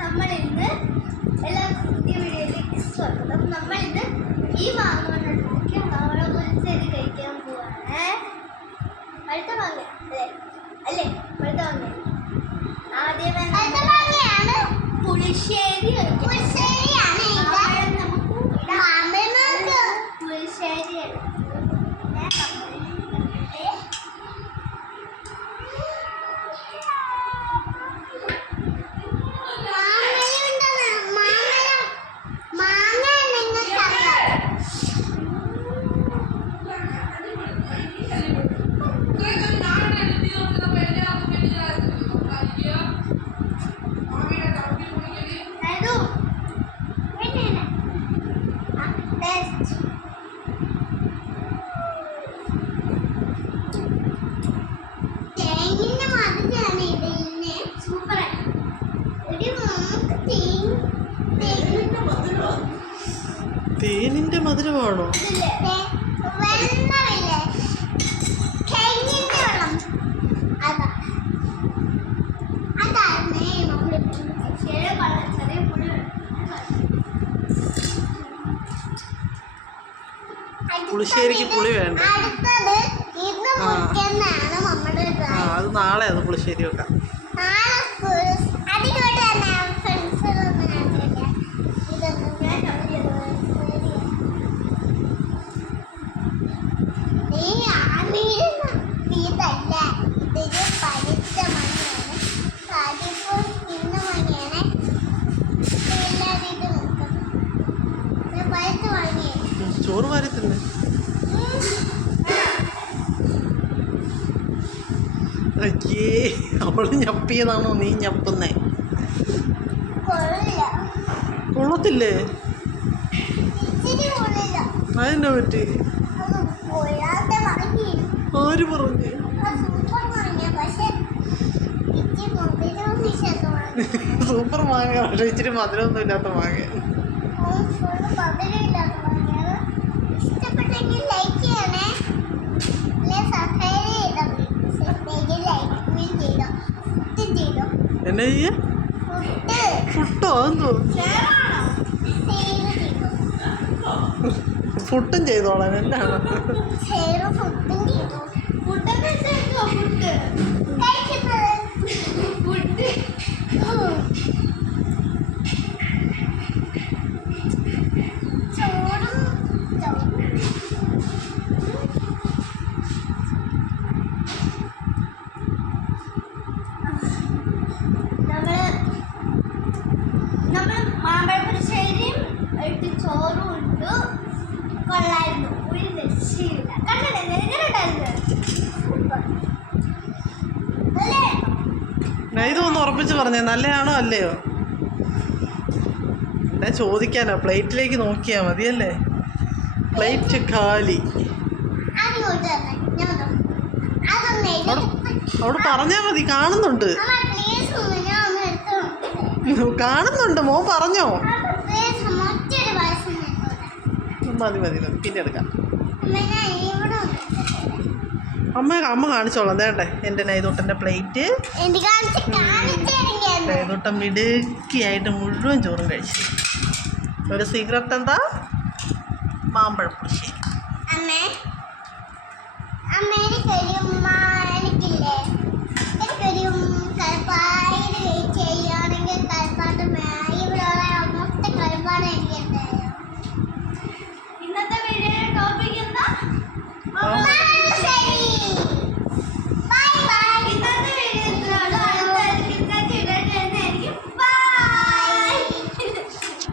നമ്മളിന്ന് എല്ലാവർക്കും പുതിയ വീഡിയോയിലേക്ക് സ്വാഗതം. നമ്മളിന്ന് ഈ മാങ്ങ മാമ്പഴ പുളിശ്ശേരി കഴിക്കാൻ പോവാണ്. പഴുത്ത മാങ്ങ അല്ലേ? പഴുത്ത മാങ്ങ ആദ്യമേ പുളിശ്ശേരി പുളിശ്ശേരി തേനിന്റെ മധുരമാണോ? പുളിശ്ശേരിക്ക് പുളി വേണ്ട. അത് നാളെ അത് പുളിശ്ശേരി വെക്കാം. ചോറ് വാരി തിന്നെ. അയ്യേ, അവള് ഞപ്പിയതാണോ നീ ഞപ്പുന്നേ? കൊള്ളത്തില്ലേ? അതെന്നാ പറ്റി? ആര് പറഞ്ഞു? സൂപ്പർ മാങ്ങ, പക്ഷെ ഇച്ചിരി മധുരമൊന്നും ഇല്ലാത്ത മാങ്ങ. എന്നാ ചെയ്യ? ഫുട്ടോ? എന്തോ ഫുട്ടും ചെയ്തോളാൻ എന്നാണ്? മാമ്പഴപ്പുളിശ്ശേരിയും ചോറും ഉണ്ട്. കൊള്ളായിരുന്നു, ഒരു രക്ഷയില്ല. കണ്ടില്ലേ എങ്ങനെ ഉണ്ടായിരുന്നു? ഇതൊന്ന് ഉറപ്പിച്ച് പറഞ്ഞേ, നല്ലതാണോ അല്ലയോ? ഞാൻ ചോദിക്കാനോ? പ്ലേറ്റിലേക്ക് നോക്കിയാൽ മതിയല്ലേ? പ്ലേറ്റ് കാലി. അവിടെ പറഞ്ഞാൽ മതി. കാണുന്നുണ്ട്, കാണുന്നുണ്ട്. മോൻ പറഞ്ഞോ? മതി മതി മതി, പിന്നെ എടുക്കാം. അമ്മ കാണിച്ചോളാം. വേണ്ടേ എൻ്റെ നൈതൂട്ടൻ്റെ പ്ലേറ്റ്. നൈതൂട്ടം മിടുക്കിയായിട്ട് മുഴുവൻ ചോറും കഴിച്ചു. ഒരു സീക്രട്ട് എന്താ? മാമ്പഴ പുളിശ്ശേരി. എനിക്കില്ലേ